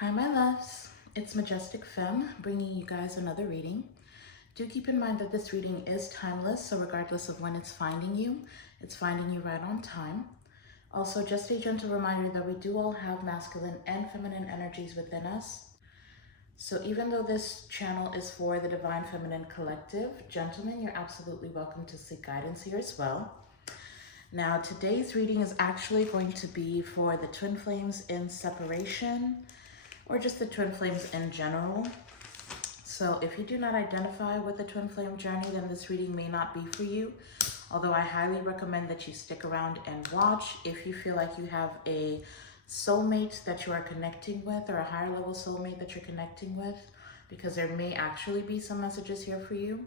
Hi my loves, it's Majestic Femme bringing you guys another reading. Do keep in mind that this reading is timeless, so regardless of when it's finding you right on time. Also, just a gentle reminder that we do all have masculine and feminine energies within us. So even though this channel is for the Divine Feminine Collective, gentlemen, you're absolutely welcome to seek guidance here as well. Now, today's reading is actually going to be for the twin flames in separation, or just the twin flames in general. So if you do not identify with the twin flame journey, then this reading may not be for you. Although I highly recommend that you stick around and watch if you feel like you have a soulmate that you are connecting with, or a higher level soulmate that you're connecting with, because there may actually be some messages here for you.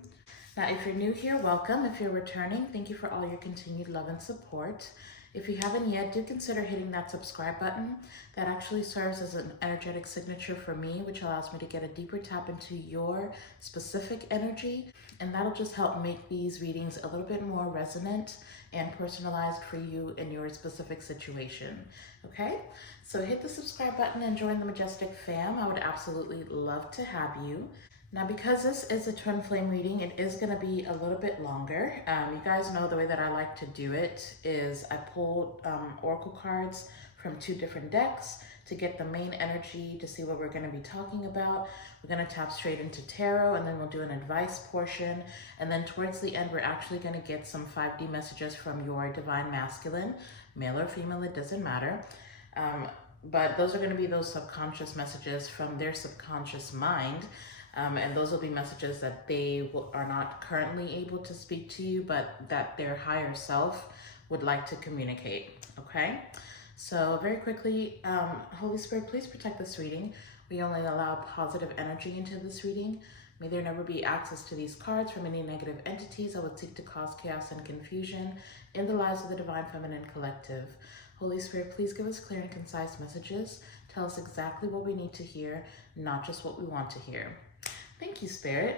Now, if you're new here, welcome. If you're returning, thank you for all your continued love and support. If you haven't yet, do consider hitting that subscribe button. That actually serves as an energetic signature for me, which allows me to get a deeper tap into your specific energy. And that'll just help make these readings a little bit more resonant and personalized for you in your specific situation. Okay? So hit the subscribe button and join the Majestic Fam. I would absolutely love to have you. Now, because this is a twin flame reading, it is going to be a little bit longer. You guys know the way that I like to do it is I pull oracle cards from 2 different decks to get the main energy to see what we're going to be talking about. We're going to tap straight into tarot, and then we'll do an advice portion. And then towards the end, we're actually going to get some 5D messages from your divine masculine, male or female, it doesn't matter. But those are going to be those subconscious messages from their subconscious mind. And those will be messages that they are not currently able to speak to you, but that their higher self would like to communicate, okay? So very quickly, Holy Spirit, please protect this reading. We only allow positive energy into this reading. May there never be access to these cards from any negative entities that would seek to cause chaos and confusion in the lives of the Divine Feminine Collective. Holy Spirit, please give us clear and concise messages. Tell us exactly what we need to hear, not just what we want to hear. Thank you, Spirit.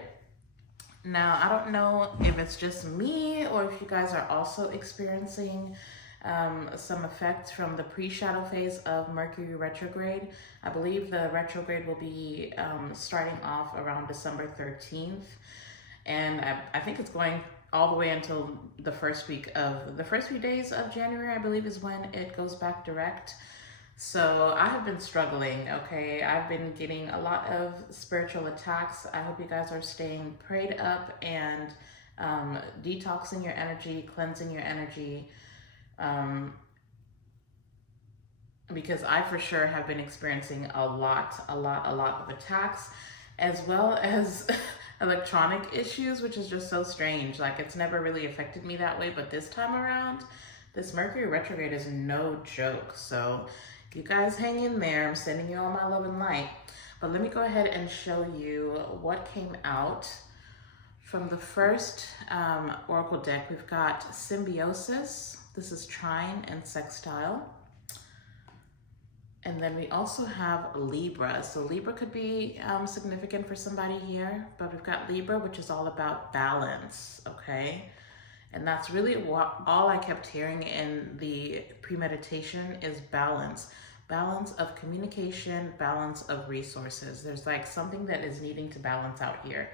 Now, I don't know if it's just me or if you guys are also experiencing some effects from the pre-shadow phase of Mercury retrograde. I believe the retrograde will be starting off around December 13th. And I think it's going all the way until the first few days of January, I believe, is when it goes back direct. So I have been struggling, okay? I've been getting a lot of spiritual attacks. I hope you guys are staying prayed up and detoxing your energy, cleansing your energy, because I for sure have been experiencing a lot of attacks, as well as electronic issues, which is just so strange. Like, it's never really affected me that way, but this time around, this Mercury retrograde is no joke. So you guys hang in there. I'm sending you all my love and light. But let me go ahead and show you what came out from the first oracle deck. We've got Symbiosis. This is Trine and Sextile. And then we also have Libra. So Libra could be significant for somebody here. But we've got Libra, which is all about balance, okay? And that's really what all I kept hearing in the premeditation is balance. Balance of communication, balance of resources. There's like something that is needing to balance out here.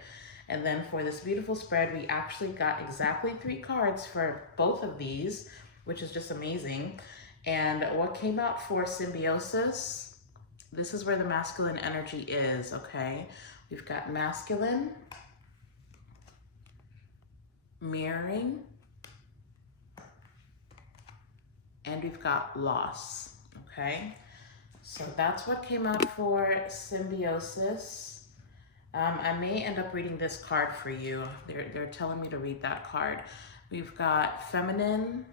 And then for this beautiful spread, we actually got exactly 3 cards for both of these, which is just amazing. And what came out for Symbiosis, this is where the masculine energy is, okay? We've got masculine, mirroring, and we've got loss, okay? So that's what came out for Symbiosis. I may end up reading this card for you. They're telling me to read that card. We've got feminine,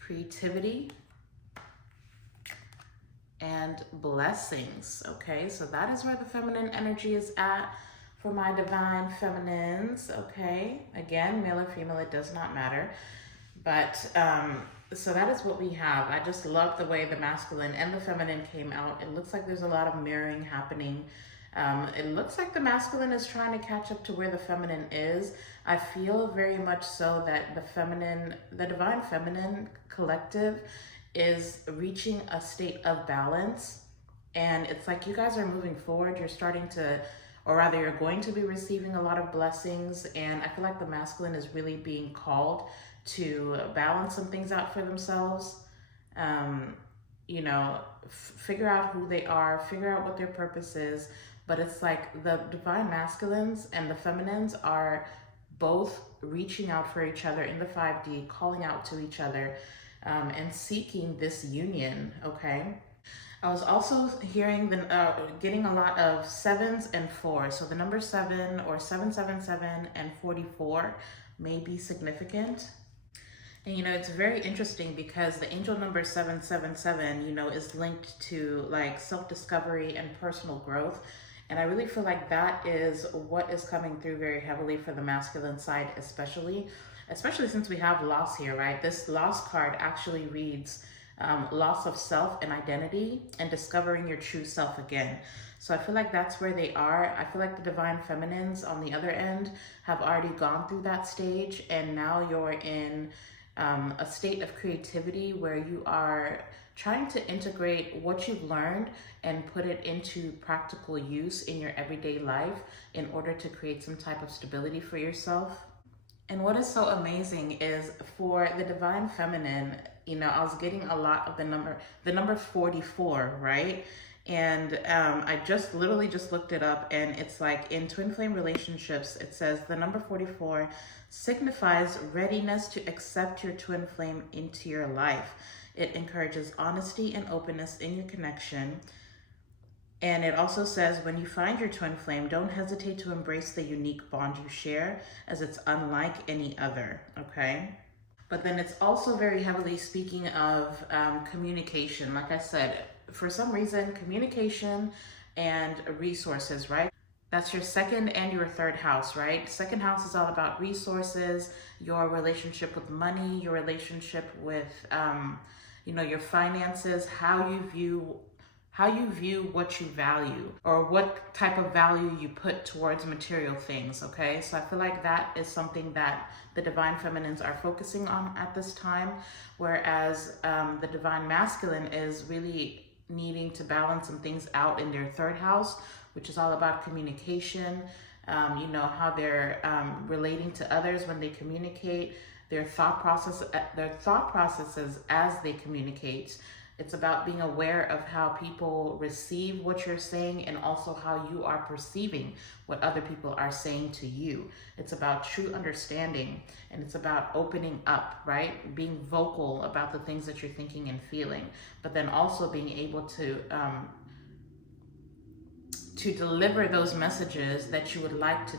creativity, and blessings, okay? So that is where the feminine energy is at for my divine feminines, okay? Again, male or female, it does not matter. But so that is what we have. I just love the way the masculine and the feminine came out. It looks like there's a lot of mirroring happening. It looks like the masculine is trying to catch up to where the feminine is. I feel very much so that the divine feminine collective is reaching a state of balance. And it's like you guys are moving forward. You're starting to, or rather, you're going to be receiving a lot of blessings. And I feel like the masculine is really being called to balance some things out for themselves. You know, figure out who they are, figure out what their purpose is. But it's like the divine masculines and the feminines are both reaching out for each other in the 5D, calling out to each other, and seeking this union, okay? I was also hearing getting a lot of 7s and 4s. So the number 7 or 777 and 44 may be significant. And you know, it's very interesting because the angel number 777, you know, is linked to like self-discovery and personal growth. And I really feel like that is what is coming through very heavily for the masculine side, especially since we have loss here, right? This loss card actually reads loss of self and identity and discovering your true self again. So I feel like that's where they are. I feel like the divine feminines on the other end have already gone through that stage, and now you're in a state of creativity where you are trying to integrate what you've learned and put it into practical use in your everyday life in order to create some type of stability for yourself. And what is so amazing is for the divine feminine, you know, I was getting a lot of the number 44, right? And I literally just looked it up, and it's like in twin flame relationships, it says the number 44 signifies readiness to accept your twin flame into your life. It encourages honesty and openness in your connection. And it also says when you find your twin flame, don't hesitate to embrace the unique bond you share, as it's unlike any other, okay? But then it's also very heavily speaking of communication. Like I said, for some reason, communication and resources, right? That's your second and your third house, right? Second house is all about resources, your relationship with money, your relationship with, you know, your finances, how you view what you value, or what type of value you put towards material things, okay? So I feel like that is something that the divine feminines are focusing on at this time, whereas the divine masculine is really needing to balance some things out in their third house, which is all about communication, you know, how they're relating to others when they communicate, their thought processes as they communicate. It's about being aware of how people receive what you're saying, and also how you are perceiving what other people are saying to you. It's about true understanding, and it's about opening up, right? Being vocal about the things that you're thinking and feeling, but then also being able to deliver those messages that you would like to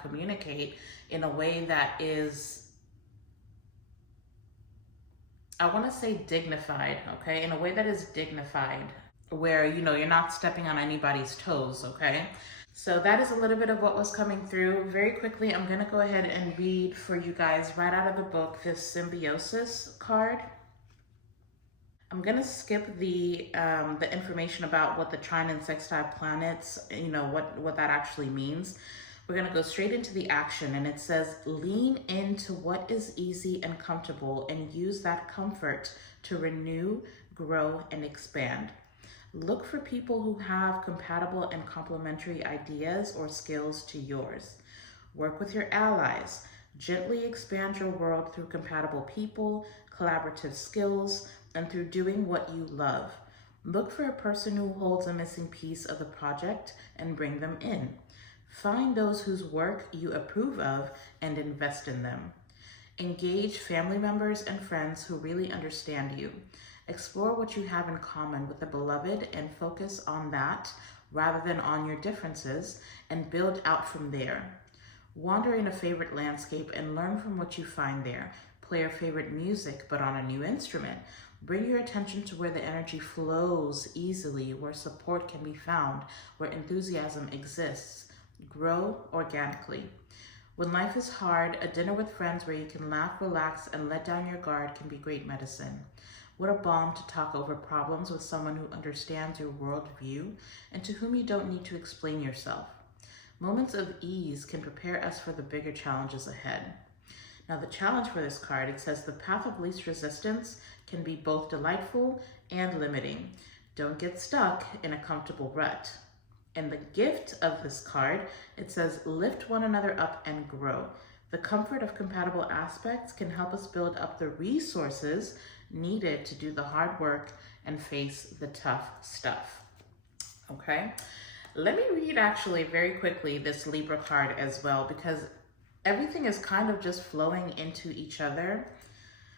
communicate in a way that is, I want to say dignified, okay? In a way that is dignified, where, you know, you're not stepping on anybody's toes, okay? So that is a little bit of what was coming through. Very quickly, I'm going to go ahead and read for you guys right out of the book, this symbiosis card. I'm going to skip the information about what the trine and sextile planets, you know, what that actually means. We're going to go straight into the action, and it says, lean into what is easy and comfortable and use that comfort to renew, grow, and expand. Look for people who have compatible and complementary ideas or skills to yours. Work with your allies. Gently expand your world through compatible people, collaborative skills, and through doing what you love. Look for a person who holds a missing piece of the project and bring them in. Find those whose work you approve of and invest in them. Engage family members and friends who really understand you. Explore what you have in common with the beloved and focus on that rather than on your differences, and build out from there. Wander in a favorite landscape and learn from what you find there. Play your favorite music, but on a new instrument. Bring your attention to where the energy flows easily, where support can be found, where enthusiasm exists. Grow organically. When life is hard, a dinner with friends where you can laugh, relax, and let down your guard can be great medicine. What a balm to talk over problems with someone who understands your worldview and to whom you don't need to explain yourself. Moments of ease can prepare us for the bigger challenges ahead. Now the challenge for this card, it says the path of least resistance can be both delightful and limiting. Don't get stuck in a comfortable rut. And the gift of this card, it says lift one another up and grow. The comfort of compatible aspects can help us build up the resources needed to do the hard work and face the tough stuff. Okay, let me read actually very quickly this Libra card as well, because everything is kind of just flowing into each other,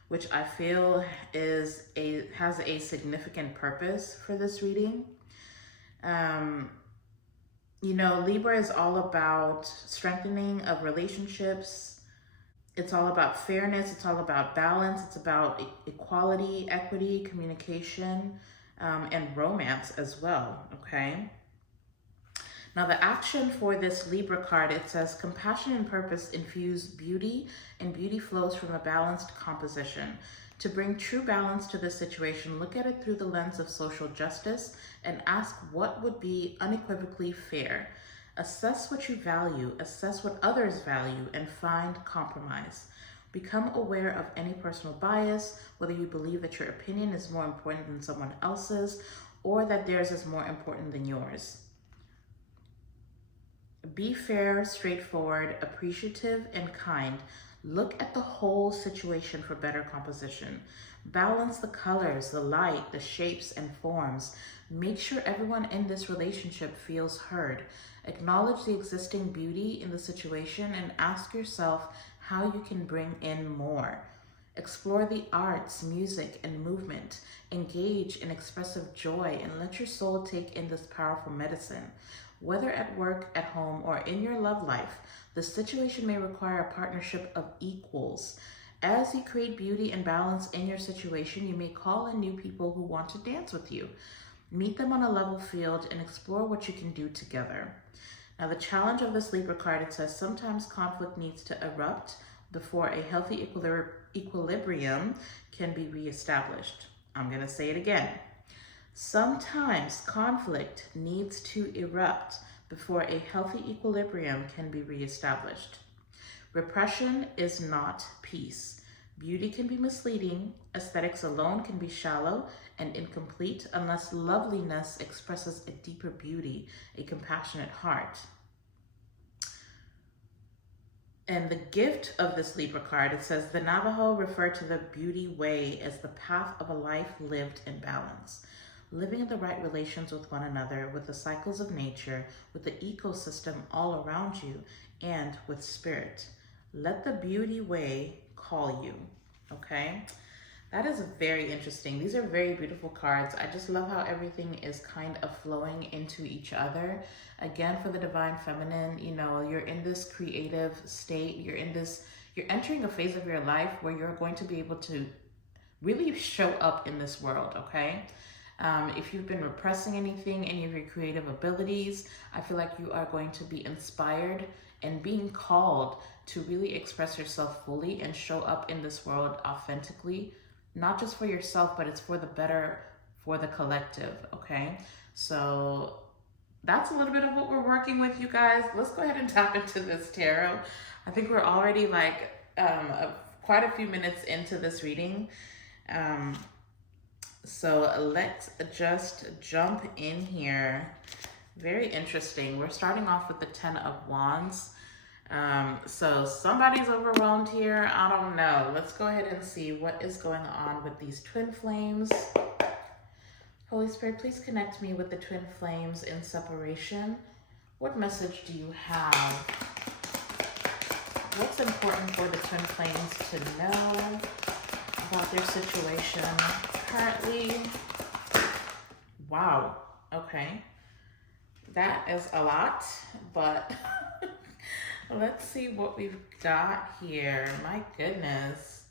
which I feel has a significant purpose for this reading. You know, Libra is all about strengthening of relationships. It's all about fairness. It's all about balance. It's about equality, equity, communication, and romance as well, okay? Now the action for this Libra card, it says compassion and purpose infuse beauty, and beauty flows from a balanced composition. To bring true balance to this situation, look at it through the lens of social justice and ask what would be unequivocally fair. Assess what you value, assess what others value, and find compromise. Become aware of any personal bias, whether you believe that your opinion is more important than someone else's or that theirs is more important than yours. Be fair, straightforward, appreciative, and kind. Look at the whole situation for better composition. Balance the colors, the light, the shapes, and forms. Make sure everyone in this relationship feels heard. Acknowledge the existing beauty in the situation and ask yourself how you can bring in more. Explore the arts, music, and movement. Engage in expressive joy and let your soul take in this powerful medicine. Whether at work, at home, or in your love life, the situation may require a partnership of equals. As you create beauty and balance in your situation, you may call in new people who want to dance with you. Meet them on a level field and explore what you can do together. Now, the challenge of this Libra card, it says sometimes conflict needs to erupt before a healthy equilibrium can be reestablished. I'm going to say it again. Sometimes conflict needs to erupt before a healthy equilibrium can be reestablished. Repression is not peace. Beauty can be misleading. Aesthetics alone can be shallow and incomplete unless loveliness expresses a deeper beauty, a compassionate heart. And the gift of this Libra card, it says the Navajo refer to the beauty way as the path of a life lived in balance. Living in the right relations with one another, with the cycles of nature, with the ecosystem all around you, and with spirit. Let the beauty way call you, okay? That is very interesting. These are very beautiful cards. I just love how everything is kind of flowing into each other. Again, for the Divine Feminine, you know, you're in this creative state. You're entering a phase of your life where you're going to be able to really show up in this world, okay? If you've been repressing anything, any of your creative abilities, I feel like you are going to be inspired and being called to really express yourself fully and show up in this world authentically, not just for yourself, but it's for the better, for the collective, okay? So that's a little bit of what we're working with, you guys. Let's go ahead and tap into this tarot. I think we're already like quite a few minutes into this reading. So let's just jump in here. Very interesting. We're starting off with the 10 of Wands. So somebody's overwhelmed here. I don't know. Let's go ahead and see what is going on with these twin flames. Holy Spirit, please connect me with the twin flames in separation. What message do you have? What's important for the twin flames to know about their situation currently? Wow. Okay. That is a lot, but let's see what we've got here. My goodness.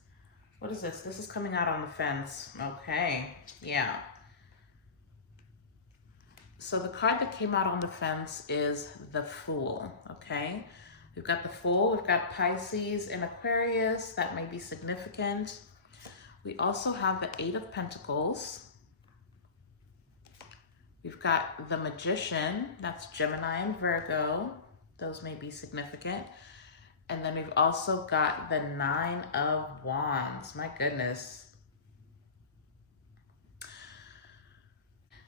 What is this? This is coming out on the fence. Okay. Yeah. So the card that came out on the fence is the Fool. Okay. We've got the Fool. We've got Pisces and Aquarius. That may be significant. We also have the 8 of Pentacles. We've got the Magician. That's Gemini and Virgo. Those may be significant. And then we've also got the Nine of Wands. My goodness.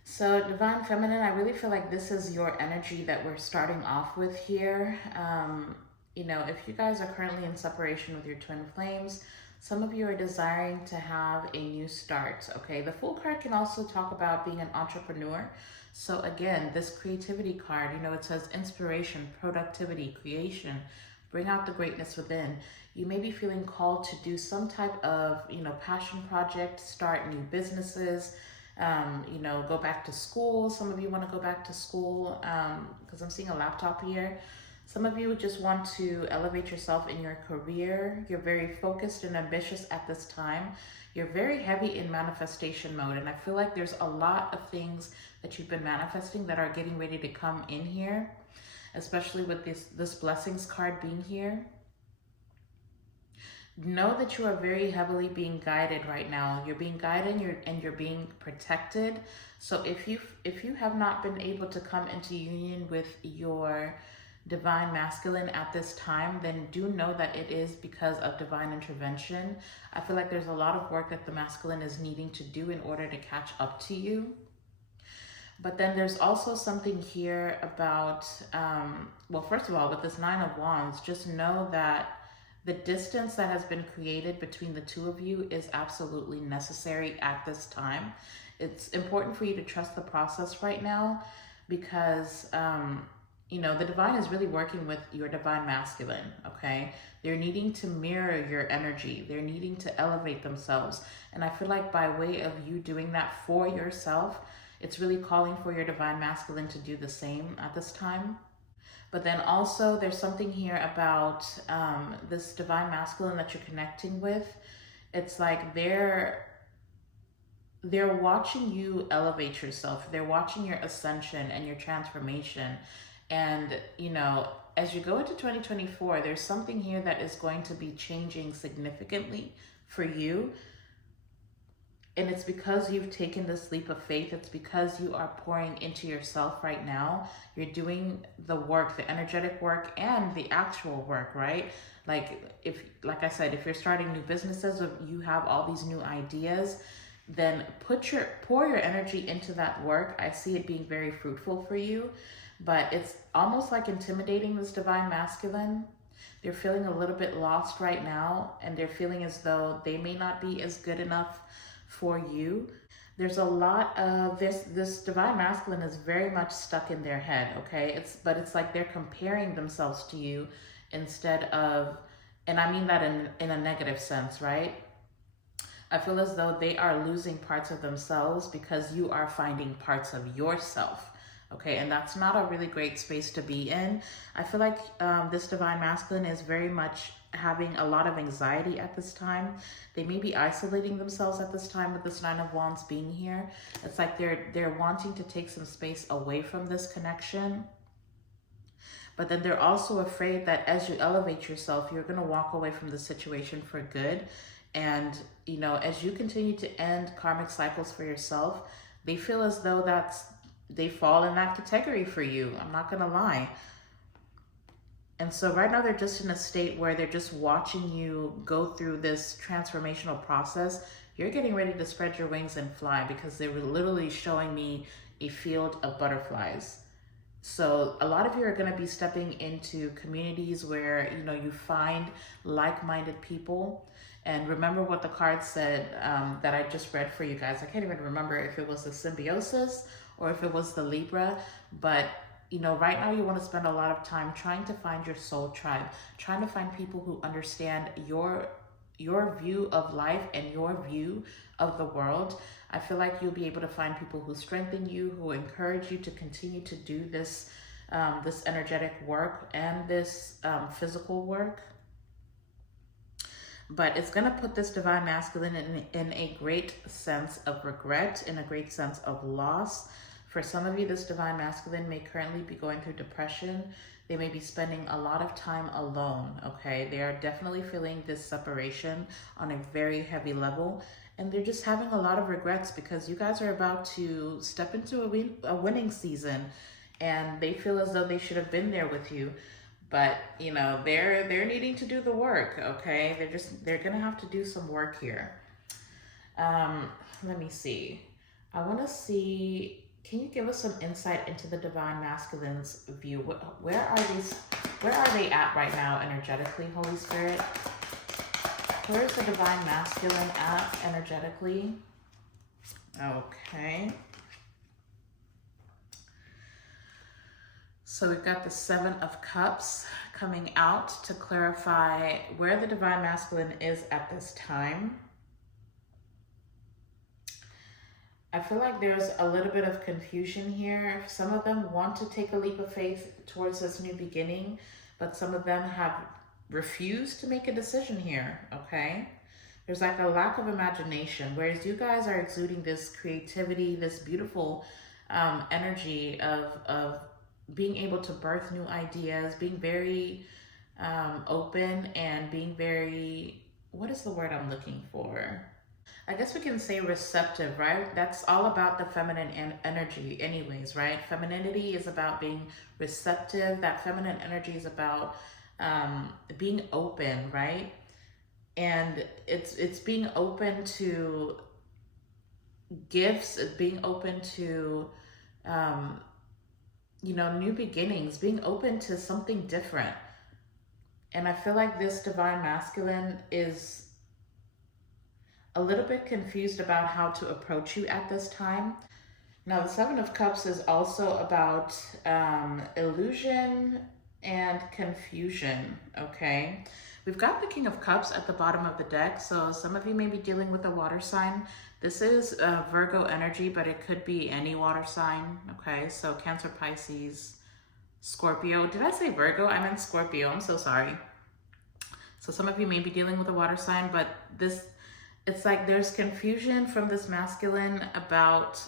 So Divine Feminine, I really feel like this is your energy that we're starting off with here. You know, if you guys are currently in separation with your twin flames, some of you are desiring to have a new start, okay? The Fool card can also talk about being an entrepreneur. So again, this creativity card, you know, it says inspiration, productivity, creation, bring out the greatness within. You may be feeling called to do some type of, you know, passion project, start new businesses, you know, go back to school. Some of you want to go back to school because I'm seeing a laptop here. Some of you just want to elevate yourself in your career. You're very focused and ambitious at this time. You're very heavy in manifestation mode. And I feel like there's a lot of things that you've been manifesting that are getting ready to come in here, especially with this blessings card being here. Know that you are very heavily being guided right now. You're being guided and you're being protected. So if you have not been able to come into union with your divine masculine at this time, then do know that it is because of divine intervention. I feel like there's a lot of work that the masculine is needing to do in order to catch up to you. But then there's also something here about, well, first of all, with this Nine of Wands, just know that the distance that has been created between the two of you is absolutely necessary at this time. It's important for you to trust the process right now because, you know, the divine is really working with your divine masculine, okay? They're needing to mirror your energy. They're needing to elevate themselves. And I feel like by way of you doing that for yourself, it's really calling for your divine masculine to do the same at this time. But then also there's something here about this divine masculine that you're connecting with. It's like they're watching you elevate yourself. They're watching your ascension and your transformation. And, you know, as you go into 2024, there's something here that is going to be changing significantly for you. And it's because you've taken this leap of faith. It's because you are pouring into yourself right now. You're doing the work, the energetic work and the actual work, right? Like I said, if you're starting new businesses or you have all these new ideas, then pour your energy into that work. I see it being very fruitful for you, but it's almost like intimidating this divine masculine. They're feeling a little bit lost right now, and they're feeling as though they may not be as good enough for you. There's a lot of this divine masculine is very much stuck in their head, okay? But it's like they're comparing themselves to you instead of, and I mean that in a negative sense, right? I feel as though they are losing parts of themselves because you are finding parts of yourself, okay? And that's not a really great space to be in. I feel like this divine masculine is very much having a lot of anxiety at this time. They may be isolating themselves at this time with this Nine of Wands being here. It's like they're wanting to take some space away from this connection. But then they're also afraid that as you elevate yourself, you're going to walk away from the situation for good. And, you know, as you continue to end karmic cycles for yourself, they feel as though they fall in that category for you. I'm not going to lie. And so right now they're just in a state where they're just watching you go through this transformational process. You're getting ready to spread your wings and fly because they were literally showing me a field of butterflies. So a lot of you are going to be stepping into communities where, you know, you find like-minded people. And remember what the card said that I just read for you guys. I can't even remember if it was the symbiosis or if it was the Libra, but you know, right now you want to spend a lot of time trying to find your soul tribe, trying to find people who understand your view of life and your view of the world. I feel like you'll be able to find people who strengthen you, who encourage you to continue to do this, this energetic work and this physical work. But it's going to put this divine masculine in a great sense of regret, in a great sense of loss. For some of you, this divine masculine may currently be going through depression. They may be spending a lot of time alone, okay? They are definitely feeling this separation on a very heavy level. And they're just having a lot of regrets because you guys are about to step into a winning season. And they feel as though they should have been there with you. but you know, they're needing to do the work. Okay, they're gonna have to do some work here. Let me see. I want to see, can you give us some insight into the divine masculine's view? Where are they at right now energetically, Holy Spirit? Where is the divine masculine at energetically? Okay. So we've got the Seven of Cups coming out to clarify where the divine masculine is at this time. I feel like there's a little bit of confusion here. Some of them want to take a leap of faith towards this new beginning, but some of them have refused to make a decision here, okay? There's like a lack of imagination, whereas you guys are exuding this creativity, this beautiful energy of being able to birth new ideas, being very open and being very, what is the word I'm looking for? I guess we can say receptive, right? That's all about the feminine energy anyways, right? Femininity is about being receptive. That feminine energy is about being open, right? And it's being open to gifts, being open to, you know, new beginnings, being open to something different. And I feel like this divine masculine is a little bit confused about how to approach you at this time. Now, the Seven of Cups is also about illusion and confusion, okay? We've got the King of Cups at the bottom of the deck, so some of you may be dealing with a water sign. This is Virgo energy, but it could be any water sign, okay? So Cancer, Pisces, Scorpio. Did I say Virgo? I meant Scorpio. I'm so sorry. So some of you may be dealing with a water sign, but it's like there's confusion from this masculine about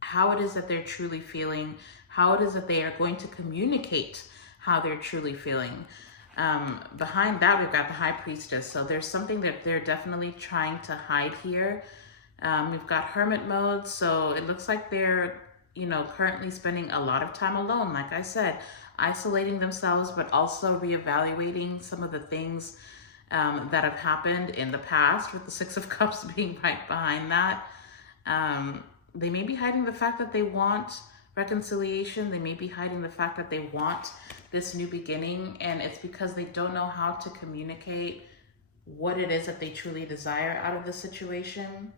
how it is that they're truly feeling, how it is that they are going to communicate how they're truly feeling. Behind that, we've got the High Priestess. So there's something that they're definitely trying to hide here. We've got Hermit mode. So it looks like they're, you know, currently spending a lot of time alone. Like I said, isolating themselves, but also reevaluating some of the things that have happened in the past, with the Six of Cups being right behind that. They may be hiding the fact that they want reconciliation. They may be hiding the fact that they want this new beginning, and it's because they don't know how to communicate what it is that they truly desire out of the situation.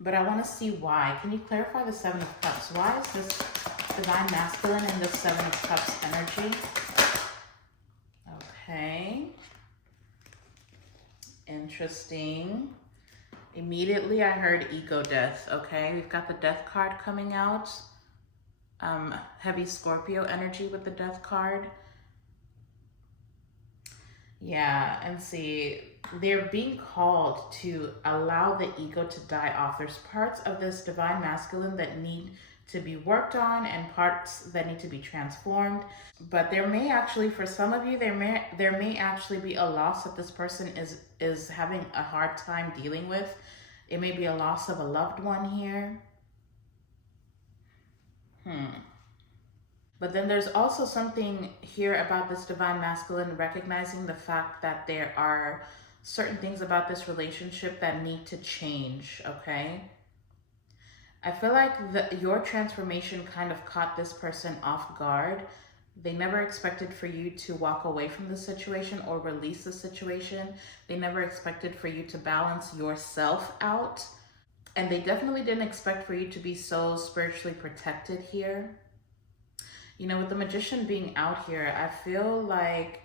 But I want to see why. Can you clarify the Seven of Cups? Why is this divine masculine in the Seven of Cups energy? Okay. Interesting. Immediately I heard ego death. Okay, we've got the Death card coming out. Heavy Scorpio energy with the Death card. Yeah, and see, they're being called to allow the ego to die off. There's parts of this divine masculine that need to be worked on and parts that need to be transformed. But there may actually, for some of you, there may actually be a loss that this person is having a hard time dealing with. It may be a loss of a loved one here. But then there's also something here about this divine masculine recognizing the fact that there are certain things about this relationship that need to change, okay? I feel like your transformation kind of caught this person off guard. They never expected for you to walk away from the situation or release the situation. They never expected for you to balance yourself out. And they definitely didn't expect for you to be so spiritually protected here. You know, with the Magician being out here, I feel like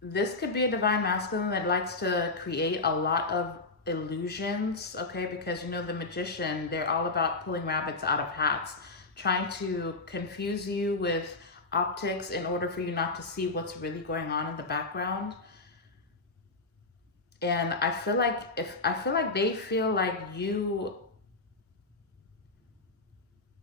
this could be a divine masculine that likes to create a lot of illusions, okay? Because, you know, the Magician, they're all about pulling rabbits out of hats, trying to confuse you with optics in order for you not to see what's really going on in the background. And I feel like they feel like you,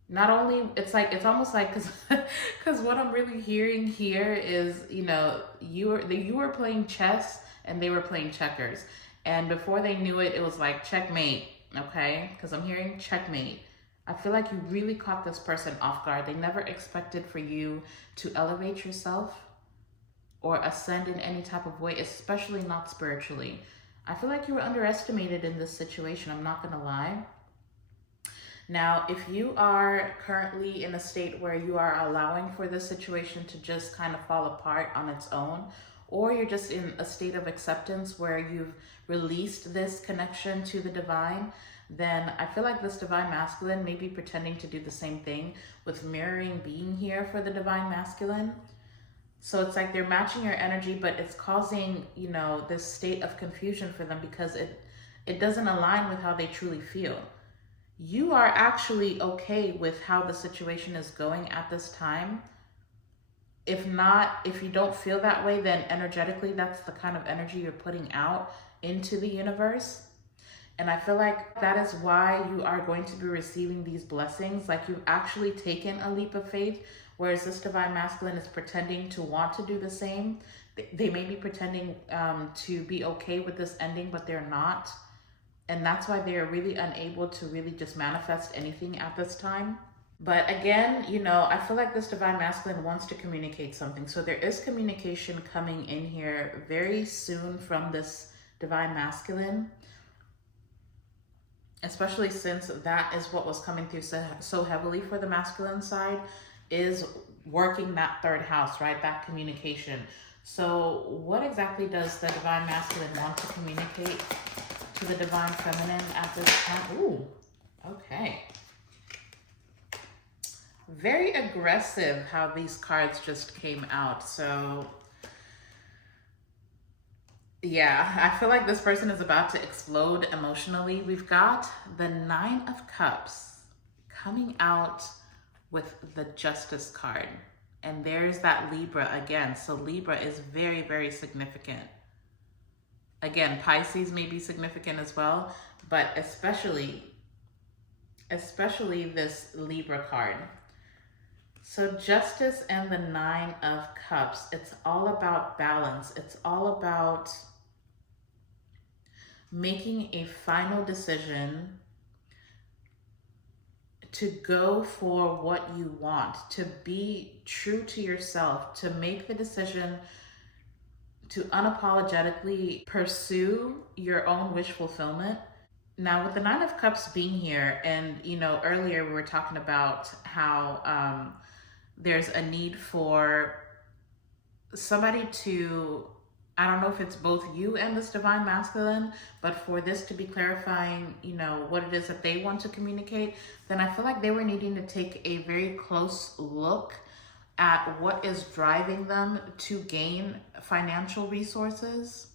not only, it's almost like, because what I'm really hearing here is, you know, you were playing chess and they were playing checkers. And before they knew it, it was like checkmate, okay? Because I'm hearing checkmate. I feel like you really caught this person off guard. They never expected for you to elevate yourself. or ascend in any type of way, especially not spiritually. I feel like you were underestimated in this situation. I'm not gonna lie. Now, if you are currently in a state where you are allowing for this situation to just kind of fall apart on its own, or you're just in a state of acceptance where you've released this connection to the divine, then I feel like this divine masculine may be pretending to do the same thing with mirroring being here for the divine masculine. So it's like they're matching your energy, but it's causing, you know, this state of confusion for them because it doesn't align with how they truly feel. You are actually okay with how the situation is going at this time. If not, if you don't feel that way, then energetically, that's the kind of energy you're putting out into the universe. And I feel like that is why you are going to be receiving these blessings. Like you've actually taken a leap of faith, whereas this divine masculine is pretending to want to do the same. They may be pretending to be okay with this ending, but they're not. And that's why they're really unable to really just manifest anything at this time. But again, you know, I feel like this divine masculine wants to communicate something. So there is communication coming in here very soon from this divine masculine, especially since that is what was coming through so heavily for the masculine side, is working that third house, right? That communication. So what exactly does the divine masculine want to communicate to the divine feminine at this time? Ooh, okay. Very aggressive how these cards just came out. So yeah, I feel like this person is about to explode emotionally. We've got the Nine of Cups coming out with the Justice card. And there's that Libra again. So Libra is very, very significant. Again, Pisces may be significant as well, but especially this Libra card. So Justice and the Nine of Cups, it's all about balance. It's all about making a final decision to go for what you want, to be true to yourself, to make the decision to unapologetically pursue your own wish fulfillment. Now, with the Nine of Cups being here, and you know, earlier we were talking about how there's a need for somebody to, I don't know if it's both you and this divine masculine, but for this to be clarifying, you know, what it is that they want to communicate, then I feel like they were needing to take a very close look at what is driving them to gain financial resources.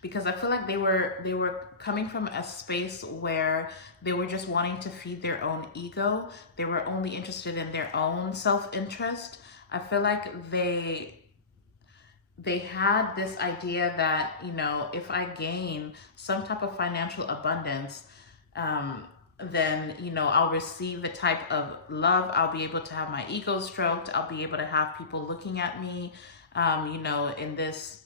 Because I feel like they were coming from a space where they were just wanting to feed their own ego. They were only interested in their own self-interest. I feel like they had this idea that, you know, if I gain some type of financial abundance, then, you know, I'll receive the type of love. I'll be able to have my ego stroked. I'll be able to have people looking at me, you know, in this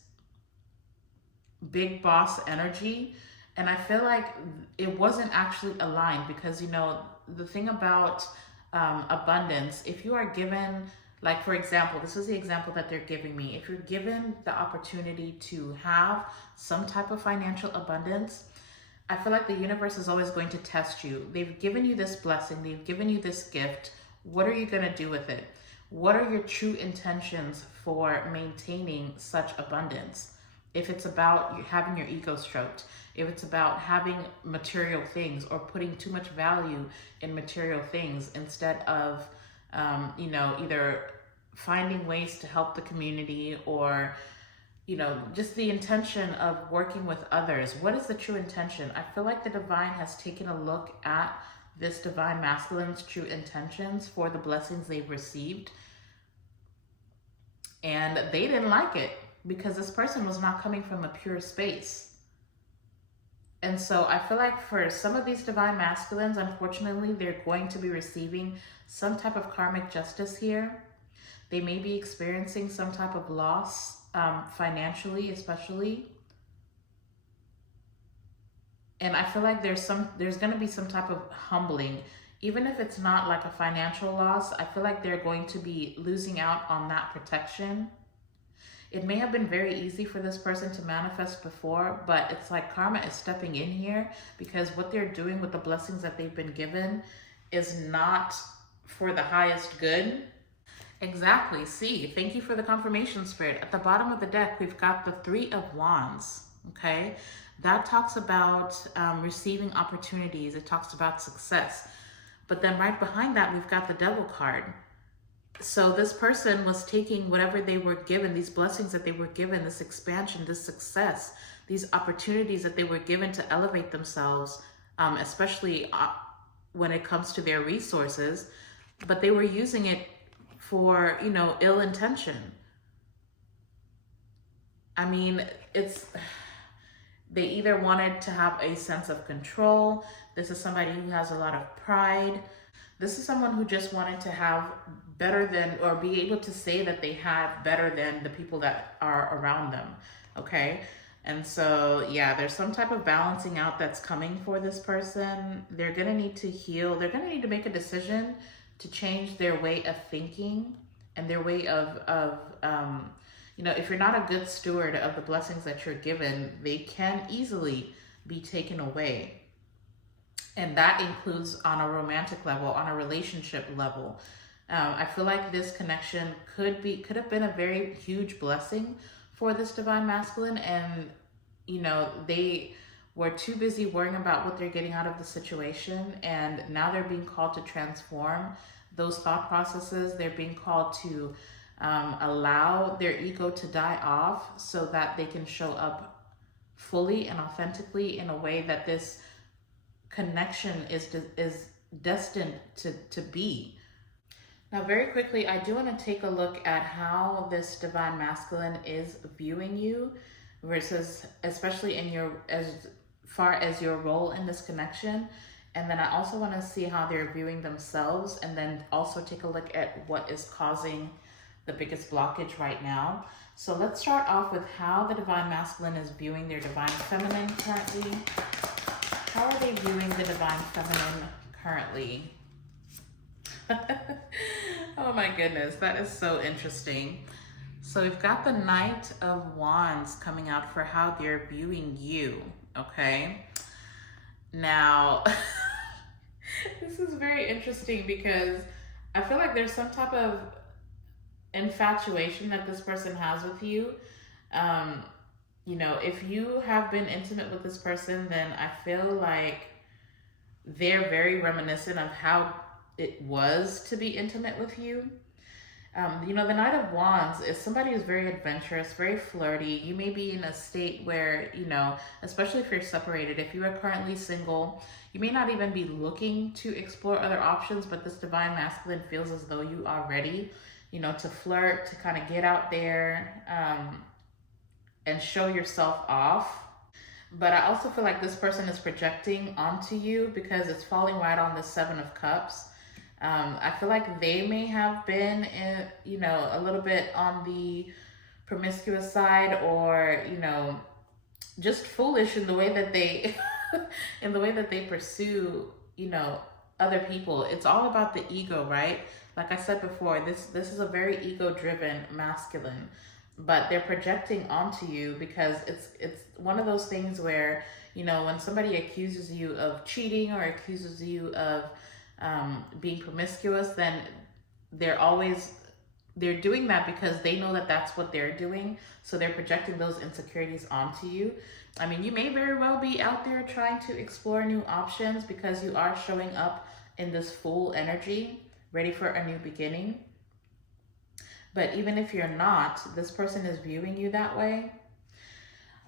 big boss energy. And I feel like it wasn't actually aligned because, you know, the thing about abundance, if you are given, like, for example, this is the example that they're giving me. If you're given the opportunity to have some type of financial abundance, I feel like the universe is always going to test you. They've given you this blessing. They've given you this gift. What are you going to do with it? What are your true intentions for maintaining such abundance? If it's about you having your ego stroked, if it's about having material things or putting too much value in material things instead of, you know, either finding ways to help the community or, you know, just the intention of working with others. What is the true intention? I feel like the divine has taken a look at this divine masculine's true intentions for the blessings they've received. And they didn't like it because this person was not coming from a pure space. And so I feel like for some of these divine masculines, unfortunately, they're going to be receiving some type of karmic justice here. They may be experiencing some type of loss, financially, especially. And I feel like there's going to be some type of humbling. Even if it's not like a financial loss, I feel like they're going to be losing out on that protection. It may have been very easy for this person to manifest before, but it's like karma is stepping in here because what they're doing with the blessings that they've been given is not for the highest good. Exactly. See, thank you for the confirmation, Spirit. At the bottom of the deck, we've got the Three of Wands. Okay. That talks about receiving opportunities. It talks about success. But then right behind that, we've got the Devil card. So this person was taking whatever they were given, these blessings that they were given, this expansion, this success, these opportunities that they were given to elevate themselves, especially when it comes to their resources, but they were using it for, you know, ill intention. I mean, they either wanted to have a sense of control. This is somebody who has a lot of pride. This is someone who just wanted to have better than, or be able to say that they have better than the people that are around them, okay? And so, yeah, there's some type of balancing out that's coming for this person. They're gonna need to heal. They're gonna need to make a decision to change their way of thinking and their way of you know, if you're not a good steward of the blessings that you're given, they can easily be taken away. And that includes on a romantic level, on a relationship level. I feel like this connection could have been a very huge blessing for this divine masculine, and you know, they were too busy worrying about what they're getting out of the situation, and now they're being called to transform those thought processes. They're being called to allow their ego to die off so that they can show up fully and authentically in a way that this connection is destined to be. Now, very quickly, I do want to take a look at how this divine masculine is viewing you, versus especially in your, as far as your role in this connection. And then I also want to see how they're viewing themselves, and then also take a look at what is causing the biggest blockage right now. So let's start off with how the divine masculine is viewing their divine feminine currently. How are they viewing the divine feminine currently? Oh my goodness, that is so interesting. So we've got the Knight of Wands coming out for how they're viewing you, okay? Now, this is very interesting because I feel like there's some type of infatuation that this person has with you. You know, if you have been intimate with this person, then I feel like they're very reminiscent of how it was to be intimate with you. You know, the Knight of Wands is somebody who's very adventurous, very flirty. You may be in a state where, you know, especially if you're separated, if you are currently single, you may not even be looking to explore other options, but this divine masculine feels as though you are ready, you know, to flirt, to kind of get out there and show yourself off. But I also feel like this person is projecting onto you because it's falling right on the Seven of Cups. I feel like they may have been, you know, a little bit on the promiscuous side, or, you know, just foolish in the way that they, in the way that they pursue, you know, other people. It's all about the ego, right? Like I said before, this is a very ego-driven masculine, but they're projecting onto you because it's one of those things where, you know, when somebody accuses you of cheating or accuses you of being promiscuous, then they're doing that because they know that that's what they're doing. So they're projecting those insecurities onto you. I mean, you may very well be out there trying to explore new options because you are showing up in this full energy, ready for a new beginning. But even if you're not, this person is viewing you that way.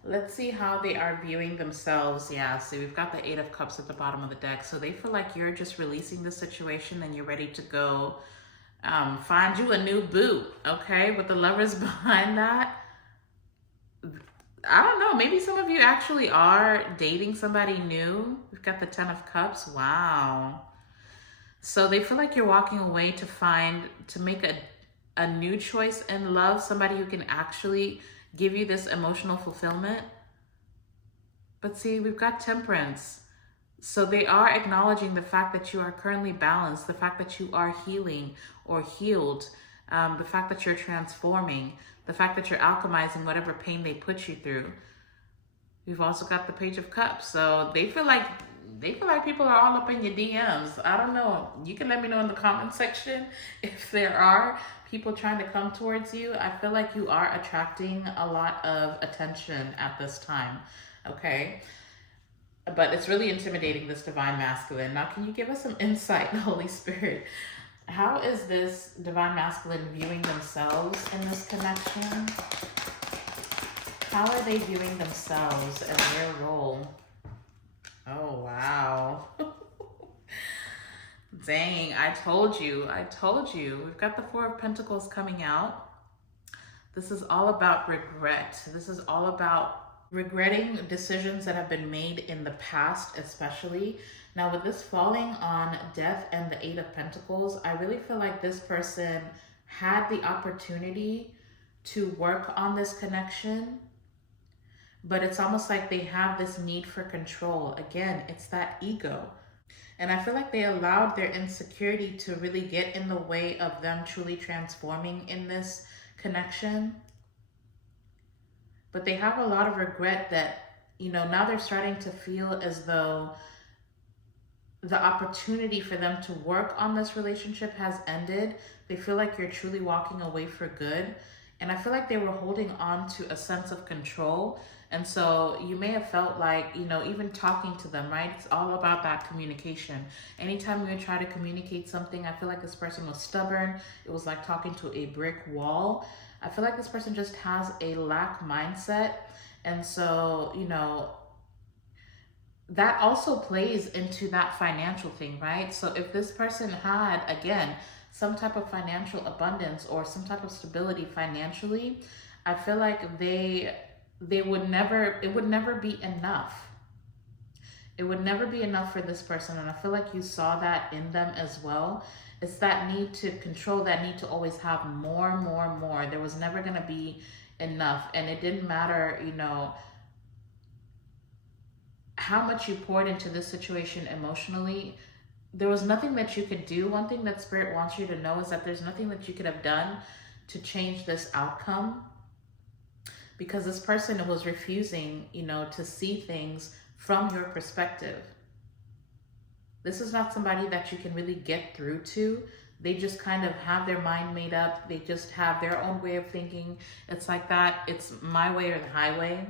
Let's see how they are viewing themselves. Yeah, so we've got the Eight of Cups at the bottom of the deck. So they feel like you're just releasing the situation and you're ready to go find you a new boo, okay? With the Lovers behind that, I don't know, maybe some of you actually are dating somebody new. We've got the Ten of Cups. Wow. So they feel like you're walking away to make a new choice in love, somebody who can actually give you this emotional fulfillment. But see, we've got Temperance. So they are acknowledging the fact that you are currently balanced, the fact that you are healing or healed. the fact that you're transforming, the fact that you're alchemizing whatever pain they put you through. We've also got the Page of Cups. So they feel like people are all up in your DMs. I don't know. You can let me know in the comment section if there are people trying to come towards you. I feel like you are attracting a lot of attention at this time. Okay. But it's really intimidating, this divine masculine. Now, can you give us some insight, Holy Spirit? How is this divine masculine viewing themselves in this connection? How are they viewing themselves and their role? Oh, wow. Dang, I told you. We've got the Four of Pentacles coming out. This is all about regret. This is all about regretting decisions that have been made in the past, especially. Now, with this falling on Death and the Eight of Pentacles, I really feel like this person had the opportunity to work on this connection, but it's almost like they have this need for control. Again, it's that ego. And I feel like they allowed their insecurity to really get in the way of them truly transforming in this connection. But they have a lot of regret that, now they're starting to feel as though the opportunity for them to work on this relationship has ended. They feel like you're truly walking away for good. And I feel like they were holding on to a sense of control. And so you may have felt like, even talking to them, right? It's all about that communication. Anytime you try to communicate something, I feel like this person was stubborn. It was like talking to a brick wall. I feel like this person just has a lack mindset. And so, that also plays into that financial thing, right? So if this person had, again, some type of financial abundance or some type of stability financially, I feel like it would never be enough. It would never be enough for this person. And I feel like you saw that in them as well. It's that need to control, that need to always have more, more, more. There was never going to be enough. And it didn't matter, how much you poured into this situation emotionally. There was nothing that you could do. One thing that Spirit wants you to know is that there's nothing that you could have done to change this outcome, because this person was refusing, to see things from your perspective. This is not somebody that you can really get through to. They just kind of have their mind made up. They just have their own way of thinking. It's like that. It's my way or the highway.